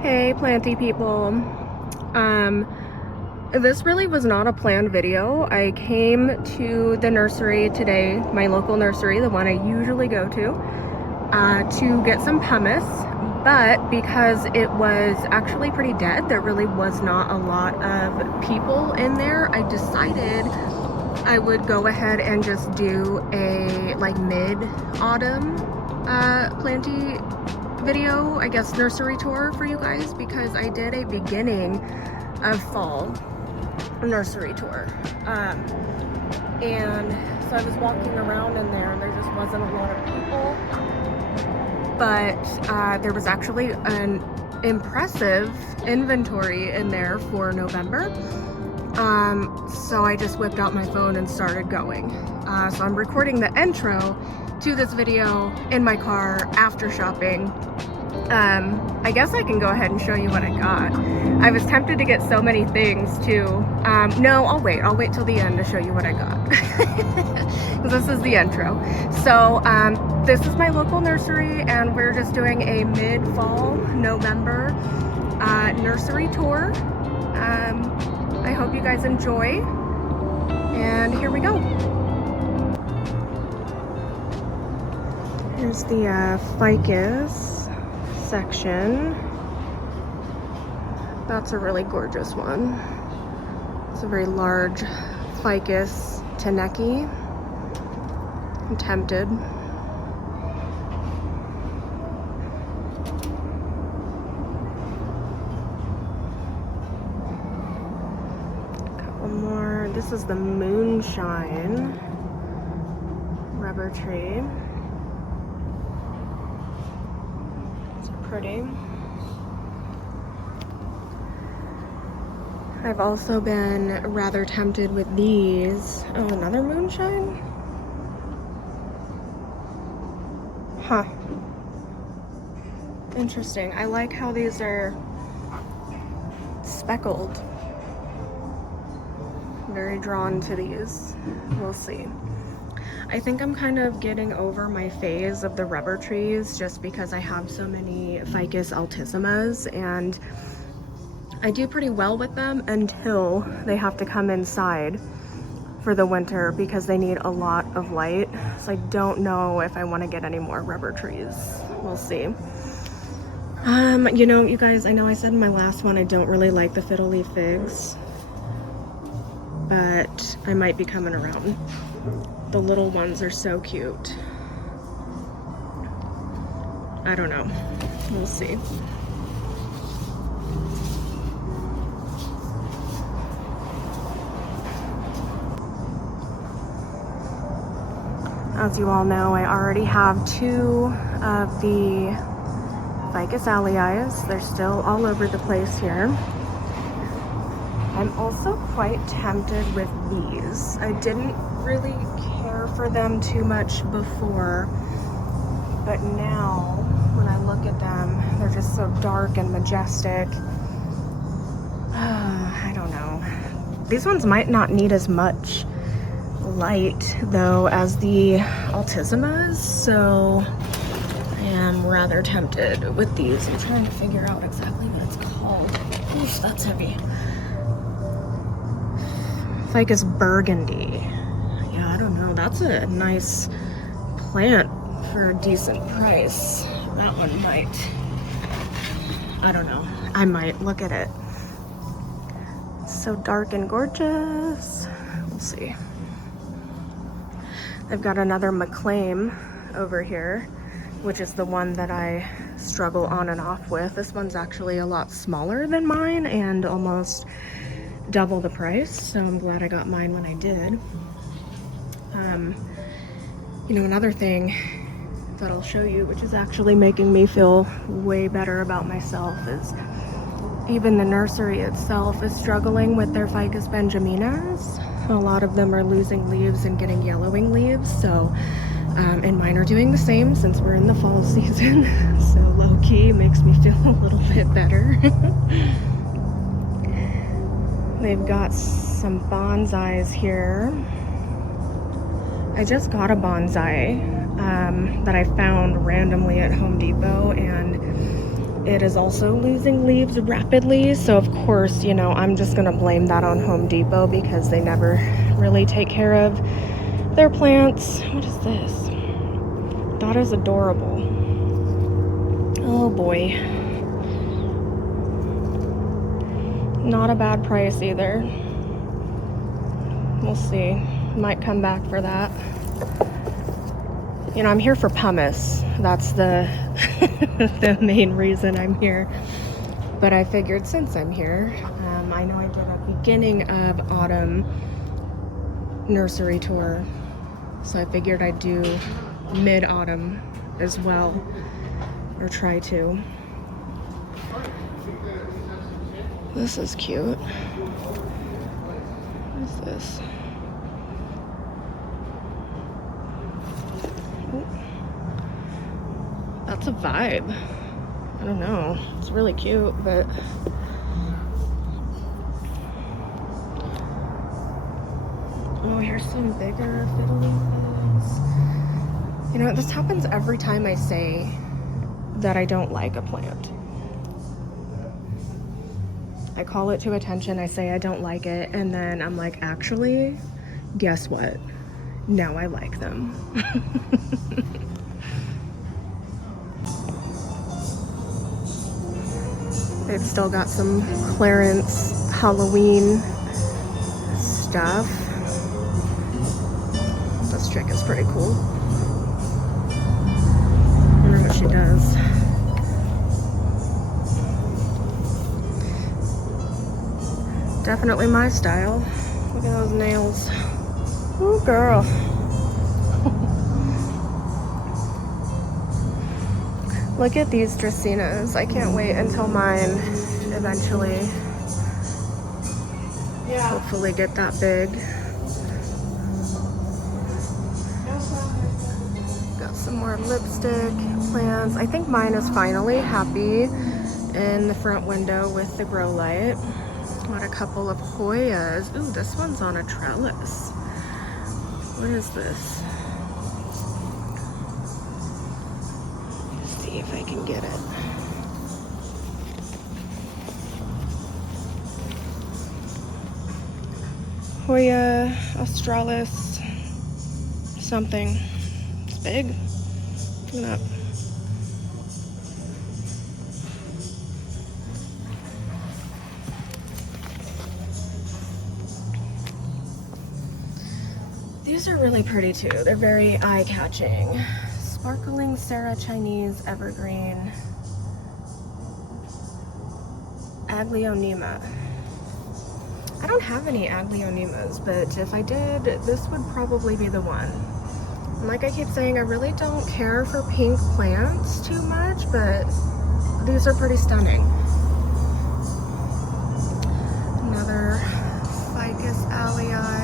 Hey planty people. Um, this really was not a planned video. I came to the nursery today, my local nursery, the one I usually go to get some pumice, but because it was actually pretty dead, there really was not a lot of people in there, I decided I would go ahead and just do a like mid-autumn planty video, I guess nursery tour for you guys, because I did a beginning of fall nursery tour. And so I was walking around in there and there just wasn't a lot of people, but there was actually an impressive inventory in there for November. So I just whipped out my phone and started going. So I'm recording the intro to this video in my car after shopping. I guess I can go ahead and show you what I got. I was tempted to get so many things too. No, I'll wait till the end to show you what I got. Because this is the intro. So this is my local nursery and we're just doing a mid-fall November nursery tour. I hope you guys enjoy, and here we go. Here's the ficus section. That's a really gorgeous one. It's a very large ficus teneki. I'm tempted. More. This is the moonshine rubber tree. It's pretty. I've also been rather tempted with these. Oh, another moonshine? Huh. Interesting. I like how these are speckled. Very drawn to these. We'll see. I think I'm kind of getting over my phase of the rubber trees just because I have so many ficus altissimas and I do pretty well with them until they have to come inside for the winter because they need a lot of light. So I don't know if I want to get any more rubber trees. We'll see. You know, you guys, I know I said in my last one I don't really like the fiddle leaf figs, but I might be coming around. The little ones are so cute. I don't know. We'll see. As you all know, I already have two of the ficus alii. They're still all over the place here. I'm also quite tempted with these. I didn't really care for them too much before, but now when I look at them, they're just so dark and majestic. I don't know. These ones might not need as much light though as the altissimas, so I am rather tempted with these. I'm trying to figure out exactly what it's called. Oof, that's heavy. Ficus burgundy. Yeah, I don't know. That's a nice plant for a decent price. That one might. I don't know. I might look at it. It's so dark and gorgeous. We'll see. I've got another McClaim over here, which is the one that I struggle on and off with. This one's actually a lot smaller than mine and almost double the price, so I'm glad I got mine when I did. You know, another thing that I'll show you, which is actually making me feel way better about myself, is even the nursery itself is struggling with their ficus benjaminas. A lot of them are losing leaves and getting yellowing leaves, so and mine are doing the same since we're in the fall season. So low-key makes me feel a little bit better. They've got some bonsais here. I just got a bonsai that I found randomly at Home Depot, and it is also losing leaves rapidly. So of course, you know, I'm just gonna blame that on Home Depot because they never really take care of their plants. What is this? That is adorable. Oh boy. Not a bad price either. We'll see. Might come back for that. You know, I'm here for pumice. That's the the main reason I'm here. But I figured since I'm here, I know I did a beginning of autumn nursery tour. So I figured I'd do mid-autumn as well, or try to. This is cute. What is this? Ooh. That's a vibe. I don't know. It's really cute, but oh, here's some bigger fiddly. You know, this happens every time I say that I don't like a plant. I call it to attention, I say I don't like it, and then I'm like, actually, guess what? Now I like them. They've still got some clearance Halloween stuff. This chick is pretty cool. I wonder what she does. Definitely my style. Look at those nails. Ooh, girl. Look at these dracaenas. I can't wait until mine eventually hopefully get that big. Got some more lipstick plants. I think mine is finally happy in the front window with the grow light. Got a couple of Hoyas. Ooh, this one's on a trellis. What is this? Let's see if I can get it. Hoya australis something. It's big. Look at that. These are really pretty too. They're very eye-catching. Sparkling Sarah Chinese Evergreen Aglaonema. I don't have any Aglaonemas, but if I did, this would probably be the one. And like I keep saying, I really don't care for pink plants too much, but these are pretty stunning. Another Ficus alii.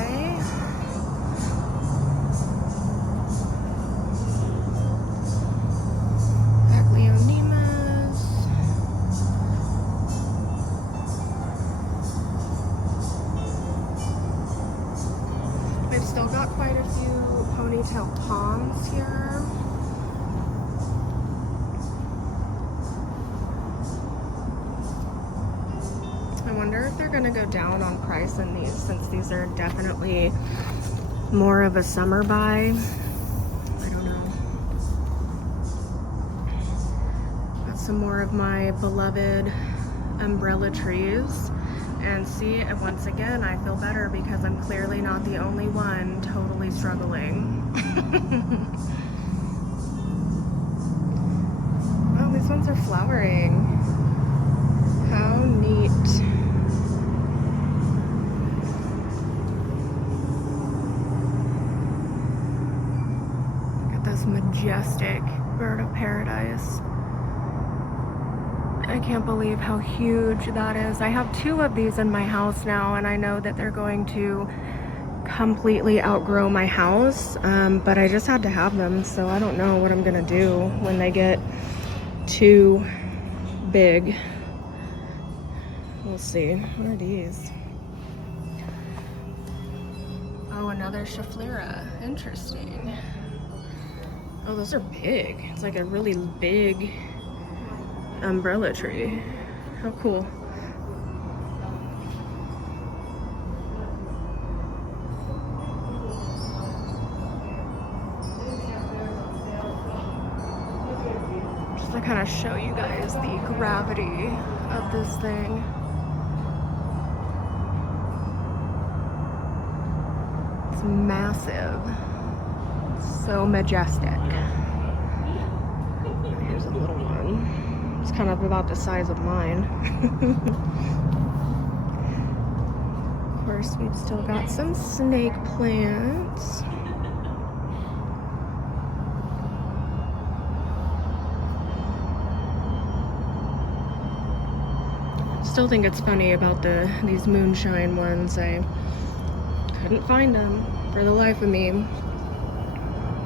Still got quite a few ponytail palms here. I wonder if they're gonna go down on price in these, since these are definitely more of a summer buy. I don't know. Got some more of my beloved umbrella trees. And see, once again, I feel better because I'm clearly not the only one totally struggling. Oh, these ones are flowering. How neat. Look at this majestic bird of paradise. I can't believe how huge that is. I have two of these in my house now, and I know that they're going to completely outgrow my house, but I just had to have them, so I don't know what I'm gonna do when they get too big. We'll see. What are these? Oh, another Schefflera. Interesting. Oh, those are big. It's like a really big umbrella tree. How cool. Just to kind of show you guys the gravity of this thing. It's massive. So majestic. Here's a little one. It's kind of about the size of mine. Of course, we've still got some snake plants. Still think it's funny about these moonshine ones. I couldn't find them for the life of me.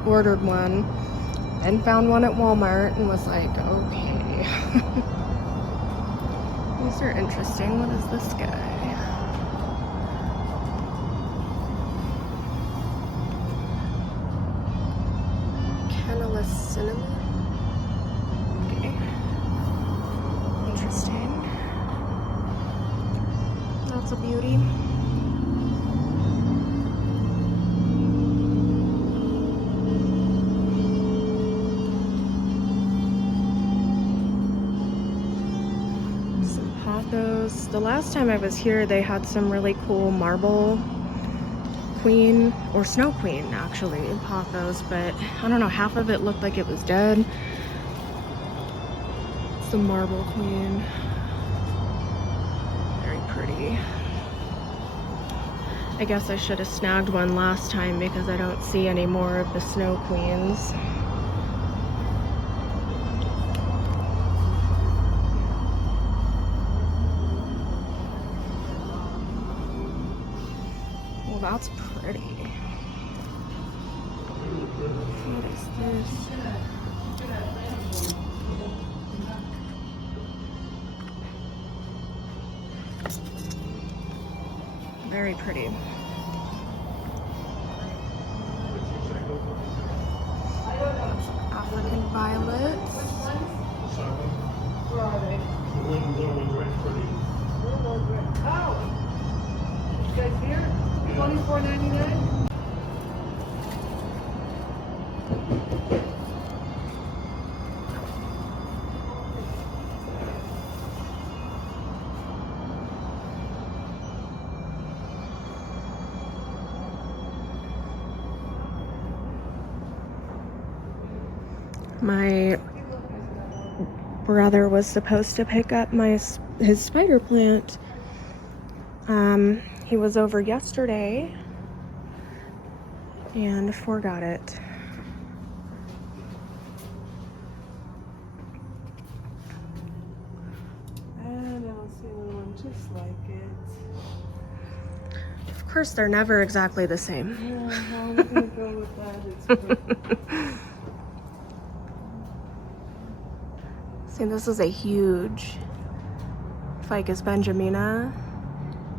Ordered one, then found one at Walmart and was like, okay. These are interesting. What is this guy? Cannabis cinnamon. Okay. Interesting. That's a beauty. The last time I was here, they had some really cool marble queen, or snow queen actually, pothos, but I don't know, half of it looked like it was dead. Some marble queen. Very pretty. I guess I should have snagged one last time because I don't see any more of the snow queens. That's pretty. What is this? Very pretty. African violets. Where are they? Oh! You guys here? $24.99? My brother was supposed to pick up his spider plant. He was over yesterday and forgot it. And I don't see anyone just like it. Of course, they're never exactly the same. Yeah, I'm gonna go with that. It's good. See, this is a huge Ficus benjamina.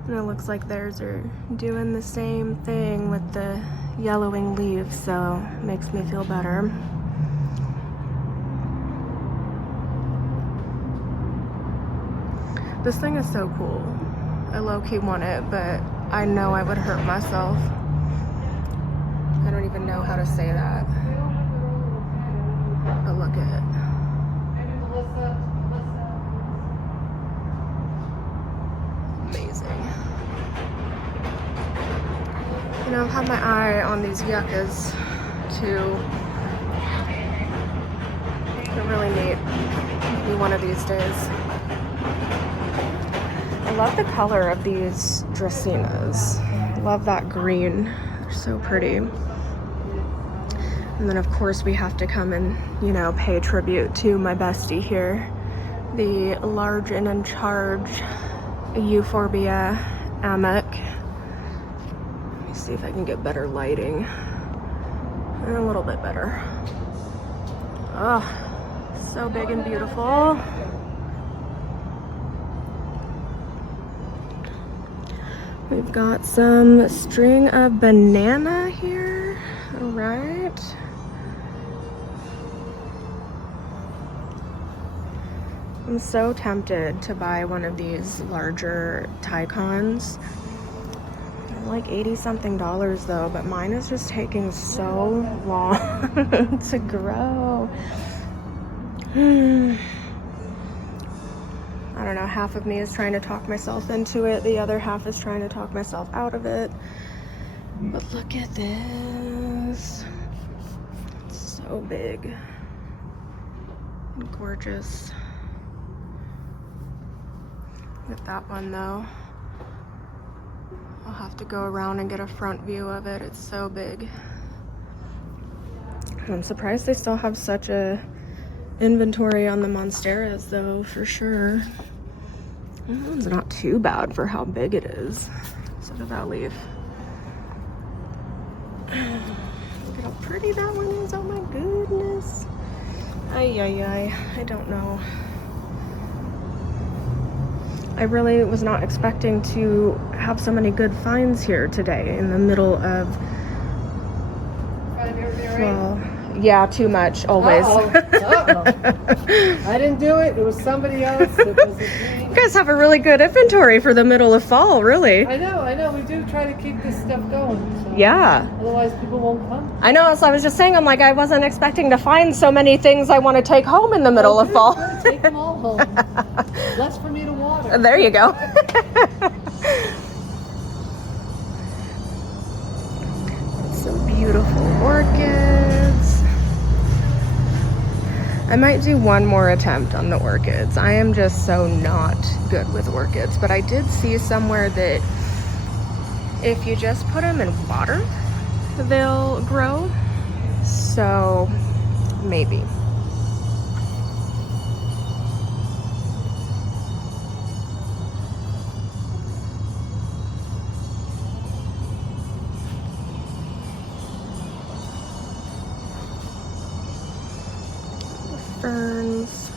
And it looks like theirs are doing the same thing with the yellowing leaves, so it makes me feel better. This thing is so cool. I low-key want it, but I know I would hurt myself. I don't even know how to say that. But look at it. Amazing. You know, I've had my eye on these yuccas too. They're really neat. Maybe one of these days. I love the color of these dracaenas. Love that green. They're so pretty. And then of course we have to come and, you know, pay tribute to my bestie here. The large and in charge Euphorbia Amec. Let me see if I can get better lighting. And a little bit better. Oh, so big and beautiful. We've got some string of banana here. All right. I'm so tempted to buy one of these larger Tycons. They're like $80-something though, but mine is just taking so long to grow. I don't know, half of me is trying to talk myself into it, the other half is trying to talk myself out of it. But look at this. It's so big and gorgeous. Look at that one though. I'll have to go around and get a front view of it. It's so big. I'm surprised they still have such a inventory on the monsteras though, for sure. That one's not too bad for how big it is. So did that leaf. Look at how pretty that one is. Oh my goodness. I don't know. I really was not expecting to have so many good finds here today in the middle of fall. Yeah, too much, always. I didn't do it. It was somebody else. It wasn't me. You guys have a really good inventory for the middle of fall, really. I know. We do try to keep this stuff going. So Yeah. Otherwise, people won't come. I know, so I was just saying, I'm like, I wasn't expecting to find so many things I want to take home in the middle of fall. Take them all home. Less for me to water. There you go. Some beautiful orchids. I might do one more attempt on the orchids. I am just so not good with orchids, but I did see somewhere that if you just put them in water, they'll grow. So maybe. Ferns.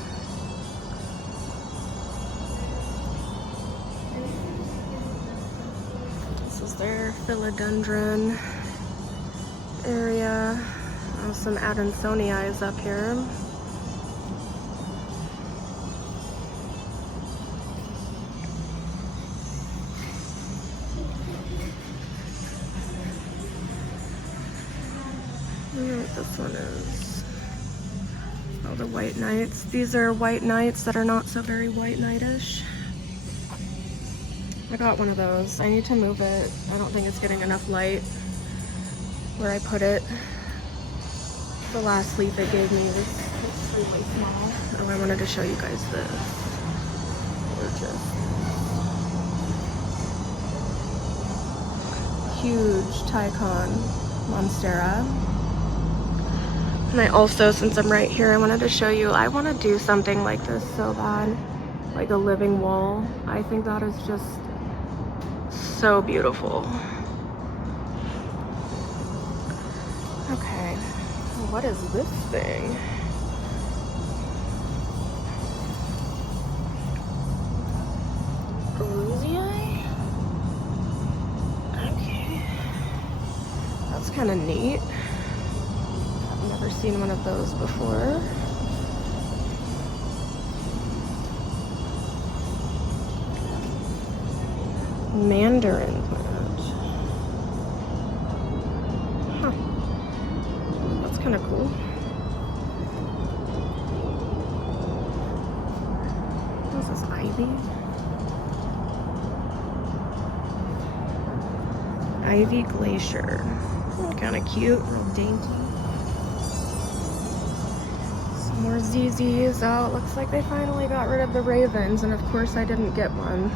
This is their philodendron area. Oh, some Adansonii is up here. I don't know what this one is. Oh, the white knights. These are white knights that are not so very white knightish. I got one of those. I need to move it. I don't think it's getting enough light where I put it. The last leaf it gave me was really small. Oh, I wanted to show you guys this. Gorgeous. Huge Tycon monstera. And I also, since I'm right here, I wanted to show you, I want to do something like this so bad. Like a living wall. I think that is just so beautiful. Okay, what is this thing? Perusii? Okay. That's kind of neat. Never seen one of those before. Mandarin plant. Huh. That's kind of cool. This is ivy. Ivy glacier. Kind of cute, real dainty. More ZZs. Oh, it looks like they finally got rid of the ravens, and of course I didn't get one.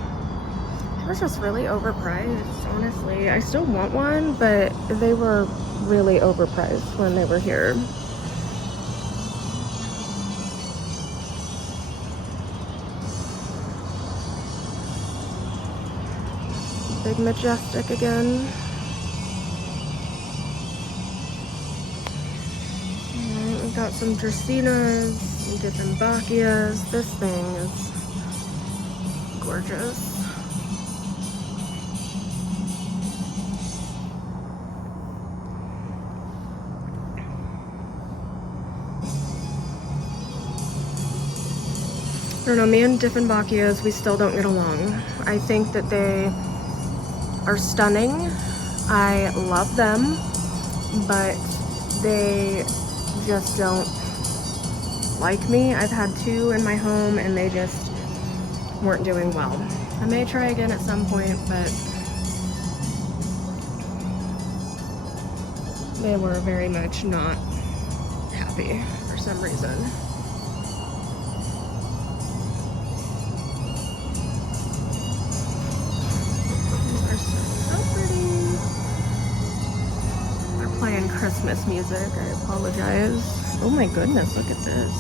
It was just really overpriced, honestly. I still want one, but they were really overpriced when they were here. Big majestic again. We've got some Dracaenas, some Dieffenbachias. This thing is gorgeous. don't know, me and Dieffenbachias, we still don't get along. I think that they are stunning. I love them, but they just don't like me. I've had 2 in my home and they just weren't doing well. I may try again at some point, but they were very much not happy for some reason. These are so pretty. They're playing Christmas music. I apologize. Oh my goodness, look at this.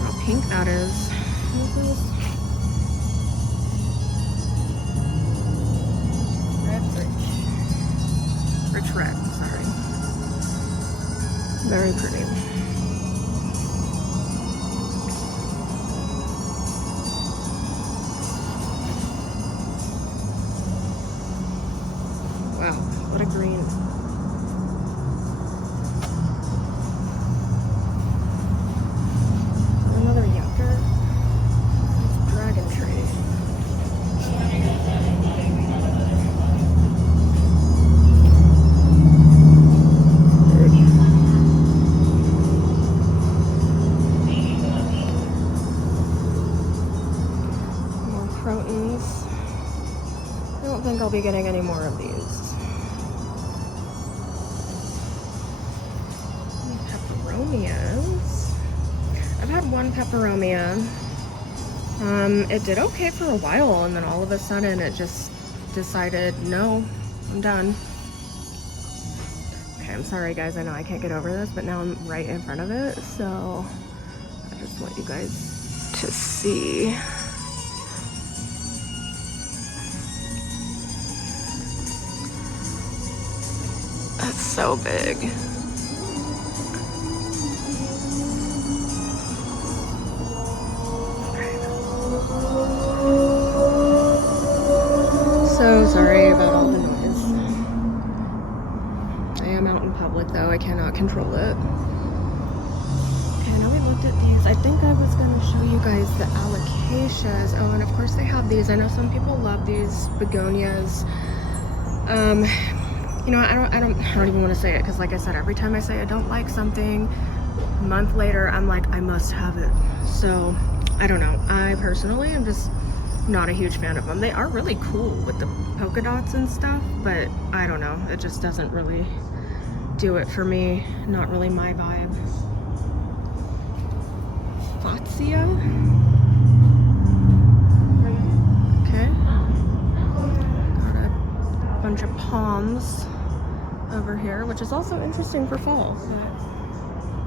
How pink that is. What is this? Rich red, sorry. Very pretty. Wow, what a green. Another yucca. It's dragon tree. Crotons. I don't think I'll be getting any more of these. Peperomias. I've had one peperomia. It did okay for a while, and then all of a sudden it just decided, no, I'm done. Okay, I'm sorry guys, I know I can't get over this, but now I'm right in front of it, so I just want you guys to see. That's so big. So sorry about all the noise. I am out in public though, I cannot control it. Okay, now we looked at these. I think I was going to show you guys the alocasias. Oh, and of course they have these. I know some people love these begonias. You know, I don't even want to say it, because like I said, every time I say I don't like something, a month later I'm like, I must have it. So I don't know, I personally am just not a huge fan of them. They are really cool with the polka dots and stuff, but I don't know, it just doesn't really do it for me. Not really my vibe. Fatsia. Okay, got a bunch of palms over here, which is also interesting for fall.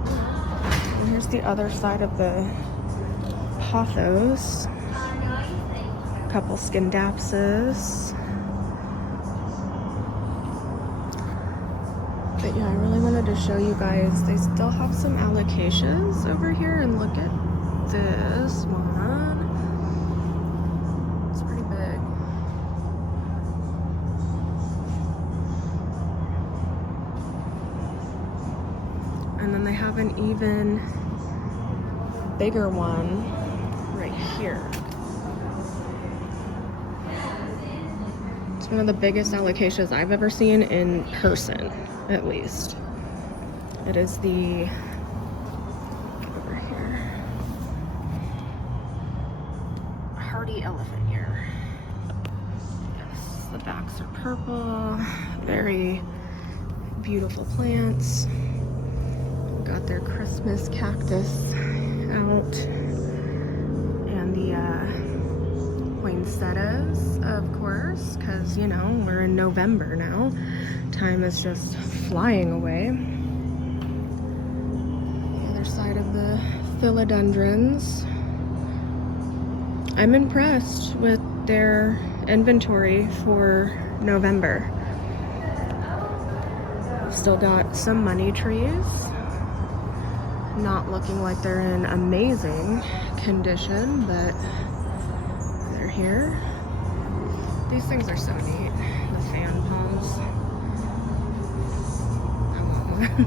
And here's the other side of the pothos. A couple scindapsus. But yeah, I really wanted to show you guys. They still have some alocasias over here, and look at this one. It's pretty big. And then they have an even bigger one right here. It's one of the biggest alocasias I've ever seen in person, at least. It is the, over here, hardy elephant ear. Yes, the backs are purple, very beautiful plants. Got their Christmas cactus out, and the poinsettias, of course, because you know we're in November now. Time is just flying away. The other side of the philodendrons. I'm impressed with their inventory for November. Still got some money trees. Not looking like they're in amazing condition, but they're here. These things are so neat. The fan palms. I want one.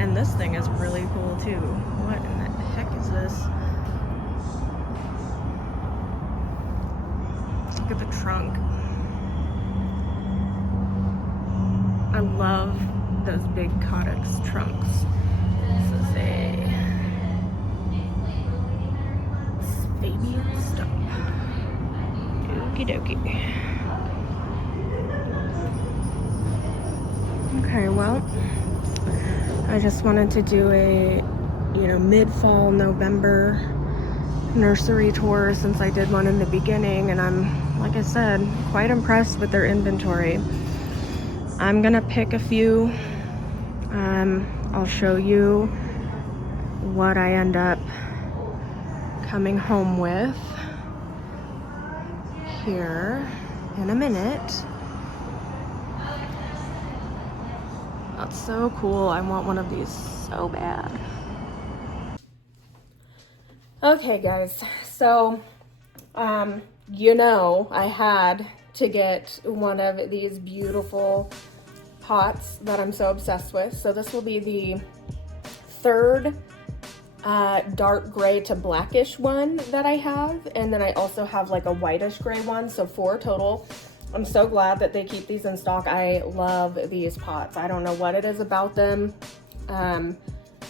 And this thing is really cool too. What in the heck is this. Look at the trunk. I love those big Codex trunks. This is a baby stop. Okie dokie. Okay, well, I just wanted to do a, mid-fall November nursery tour since I did one in the beginning, and I'm, like I said, quite impressed with their inventory. I'm gonna pick a few. I'll show you what I end up coming home with here in a minute. That's so cool. I want one of these so bad. Okay guys, so I had to get one of these beautiful pots that I'm so obsessed with. So this will be the third dark gray to blackish one that I have, and then I also have like a whitish gray one, so 4 total. I'm so glad that they keep these in stock. I love these pots. I don't know what it is about them.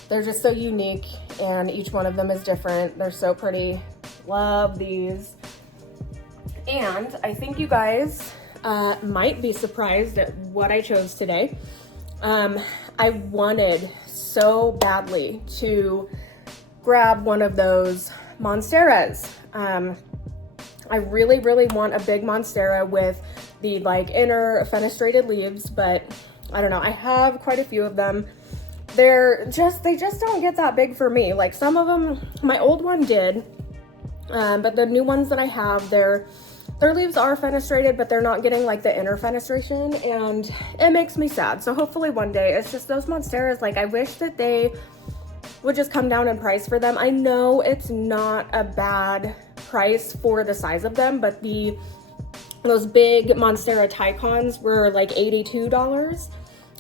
They're just so unique, and each one of them is different. They're so pretty. Love these. And I think you guys might be surprised at what I chose today. I wanted so badly to grab one of those monsteras. I really, really want a big monstera with the like inner fenestrated leaves, but I don't know. I have quite a few of them. They just don't get that big for me. Like some of them, my old one did, but the new ones that I have, their leaves are fenestrated, but they're not getting like the inner fenestration, and it makes me sad. So hopefully one day, it's just those monsteras, like I wish that they would just come down in price for them. I know it's not a bad price for the size of them, but those big monstera Tycons were like $82,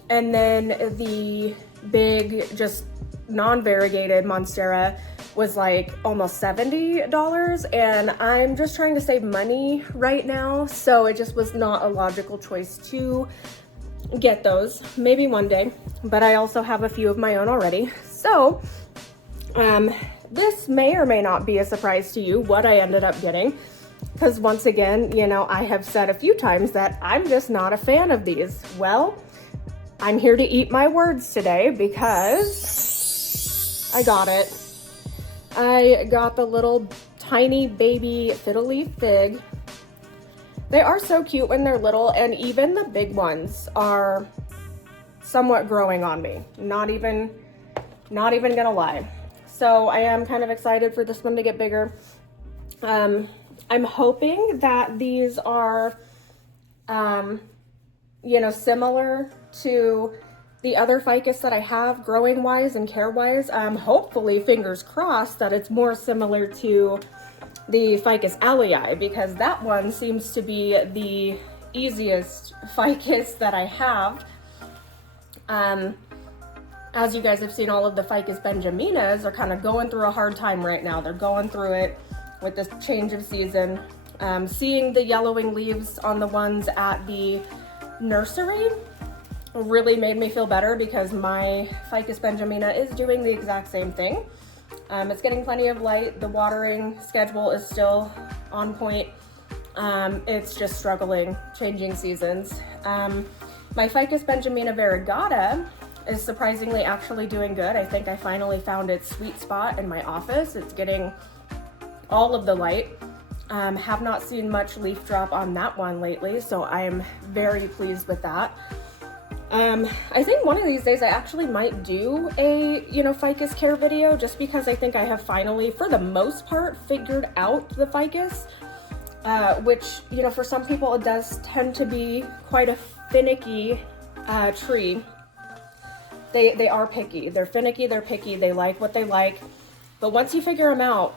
and then the big just non-variegated monstera was like almost $70, and I'm just trying to save money right now, so it just was not a logical choice to get those. Maybe one day, but I also have a few of my own already. So this may or may not be a surprise to you what I ended up getting, because once again, I have said a few times that I'm just not a fan of these. Well, I'm here to eat my words today because I got it. I got the little tiny baby fiddle leaf fig. They are so cute when they're little, and even the big ones are somewhat growing on me. Not even gonna lie. So I am kind of excited for this one to get bigger. I'm hoping that these are, similar to the other ficus that I have growing wise and care wise. Hopefully, fingers crossed, that it's more similar to the ficus alii, because that one seems to be the easiest ficus that I have. As you guys have seen, all of the ficus benjaminas are kind of going through a hard time right now. They're going through it with this change of season. Seeing the yellowing leaves on the ones at the nursery really made me feel better, because my ficus benjamina is doing the exact same thing. It's getting plenty of light. The watering schedule is still on point. It's just struggling, changing seasons. My ficus benjamina variegata is surprisingly actually doing good. I think I finally found its sweet spot in my office. It's getting all of the light. Have not seen much leaf drop on that one lately, so I am very pleased with that. I think one of these days I actually might do a, ficus care video, just because I think I have finally, for the most part, figured out the ficus, which, for some people it does tend to be quite a finicky tree. They are picky. They're finicky, they're picky, they like what they like. But once you figure them out,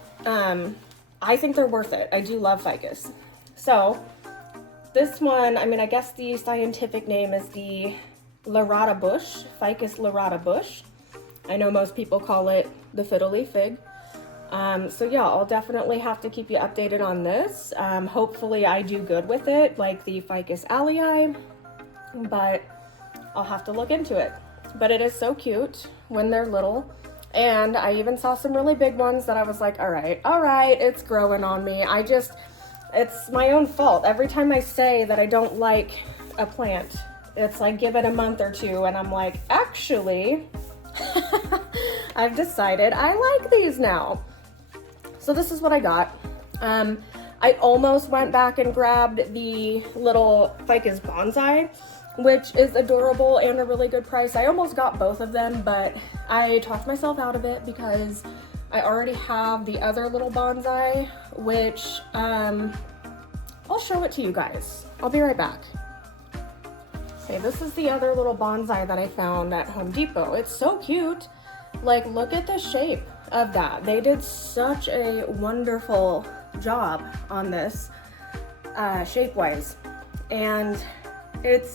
I think they're worth it. I do love ficus. So this one, I guess the scientific name is the Lyrata bush, Ficus lyrata bush. I know most people call it the fiddle leaf fig. So yeah, I'll definitely have to keep you updated on this. Hopefully I do good with it, like the Ficus alii, but I'll have to look into it. But it is so cute when they're little. And I even saw some really big ones that I was like, all right, it's growing on me. It's my own fault. Every time I say that I don't like a plant, it's like, give it a month or two, and I'm like, actually, I've decided I like these now. So this is what I got. I almost went back and grabbed the little Ficus bonsai, which is adorable and a really good price. I almost got both of them, but I talked myself out of it because I already have the other little bonsai, which I'll show it to you guys. I'll be right back. Okay, this is the other little bonsai that I found at Home Depot. It's so cute. Like, look at the shape of that. They did such a wonderful job on this, shape-wise. And it's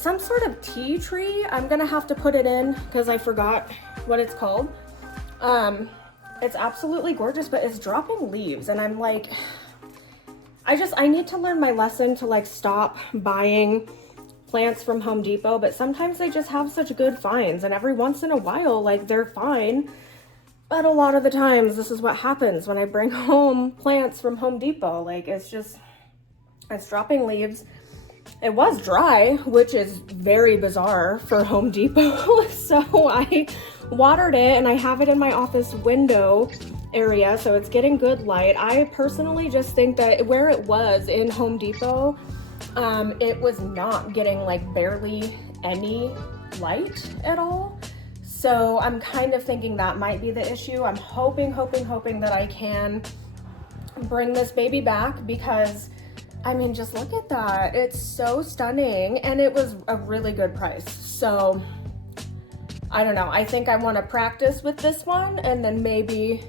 some sort of tea tree. I'm gonna have to put it in because I forgot what it's called. It's absolutely gorgeous, but it's dropping leaves, and I'm like, I need to learn my lesson to like stop buying plants from Home Depot, but sometimes they just have such good finds, and every once in a while, like, they're fine. But a lot of the times, this is what happens when I bring home plants from Home Depot. Like, it's dropping leaves. It was dry, which is very bizarre for Home Depot. So I watered it, and I have it in my office window area, so it's getting good light. I personally just think that where it was in Home Depot, it was not getting like barely any light at all. So I'm kind of thinking that might be the issue. I'm hoping that I can bring this baby back, because I mean, just look at that. It's so stunning, and it was a really good price. So I don't know. I think I want to practice with this one and then maybe,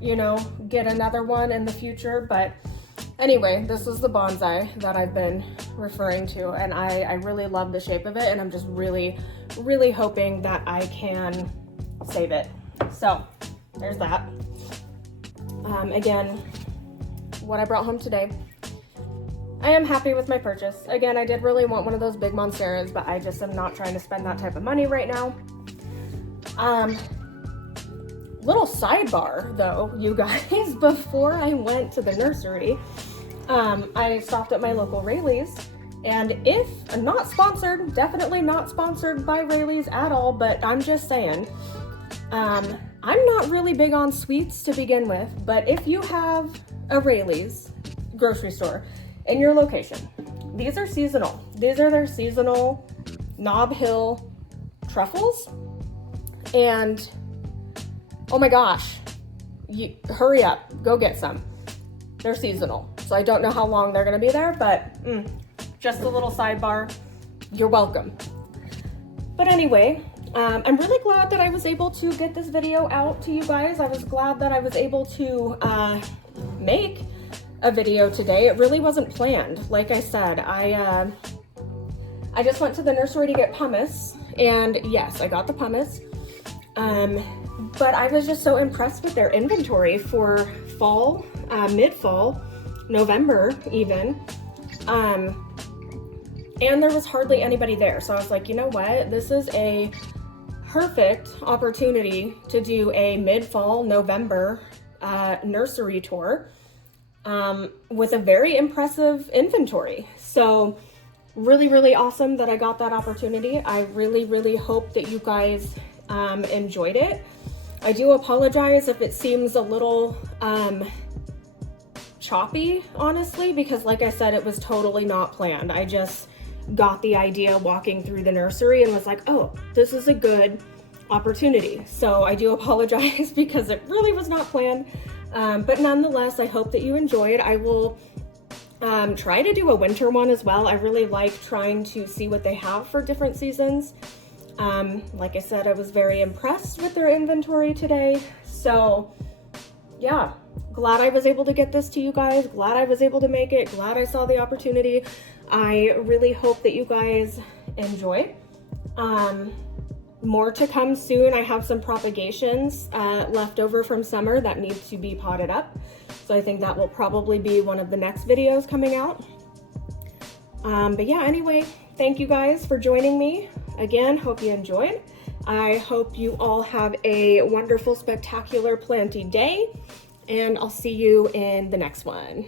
you know, get another one in the future. But anyway, this is the bonsai that I've been referring to, and I really love the shape of it, and I'm just really hoping that I can save it. So there's that. Again, what I brought home today. I am happy with my purchase. Again, I did really want one of those big monsteras, but I just am not trying to spend that type of money right now. Little sidebar though, you guys, before I went to the nursery, I stopped at my local Rayleigh's, and if not sponsored, definitely not sponsored by Rayleigh's at all, but I'm just saying, I'm not really big on sweets to begin with, but if you have a Rayleigh's grocery store in your location, these are seasonal. These are their seasonal Nob Hill truffles, and oh my gosh, hurry up, go get some. They're seasonal, so I don't know how long they're gonna be there, but just a little sidebar, you're welcome. But anyway, I'm really glad that I was able to get this video out to you guys. I was glad that I was able to make a video today. It really wasn't planned. Like I said, I just went to the nursery to get pumice, and yes, I got the pumice. But I was just so impressed with their inventory for fall, mid-fall, November even. And there was hardly anybody there. So I was like, you know what? This is a perfect opportunity to do a mid-fall, November nursery tour with a very impressive inventory. So really awesome that I got that opportunity. I really hope that you guys enjoyed it. I do apologize if it seems a little choppy, honestly, because like I said, it was totally not planned. I just got the idea walking through the nursery and was like, oh, this is a good opportunity. So I do apologize because it really was not planned. But nonetheless, I hope that you enjoyed. I will try to do a winter one as well. I really like trying to see what they have for different seasons. Like I said, I was very impressed with their inventory today. So yeah, glad I was able to get this to you guys. Glad I was able to make it. Glad I saw the opportunity. I really hope that you guys enjoy. more to come soon. I have some propagations left over from summer that need to be potted up. So I think that will probably be one of the next videos coming out. But yeah, anyway, thank you guys for joining me. Again, hope you enjoyed. I hope you all have a wonderful, spectacular planting day, and I'll see you in the next one.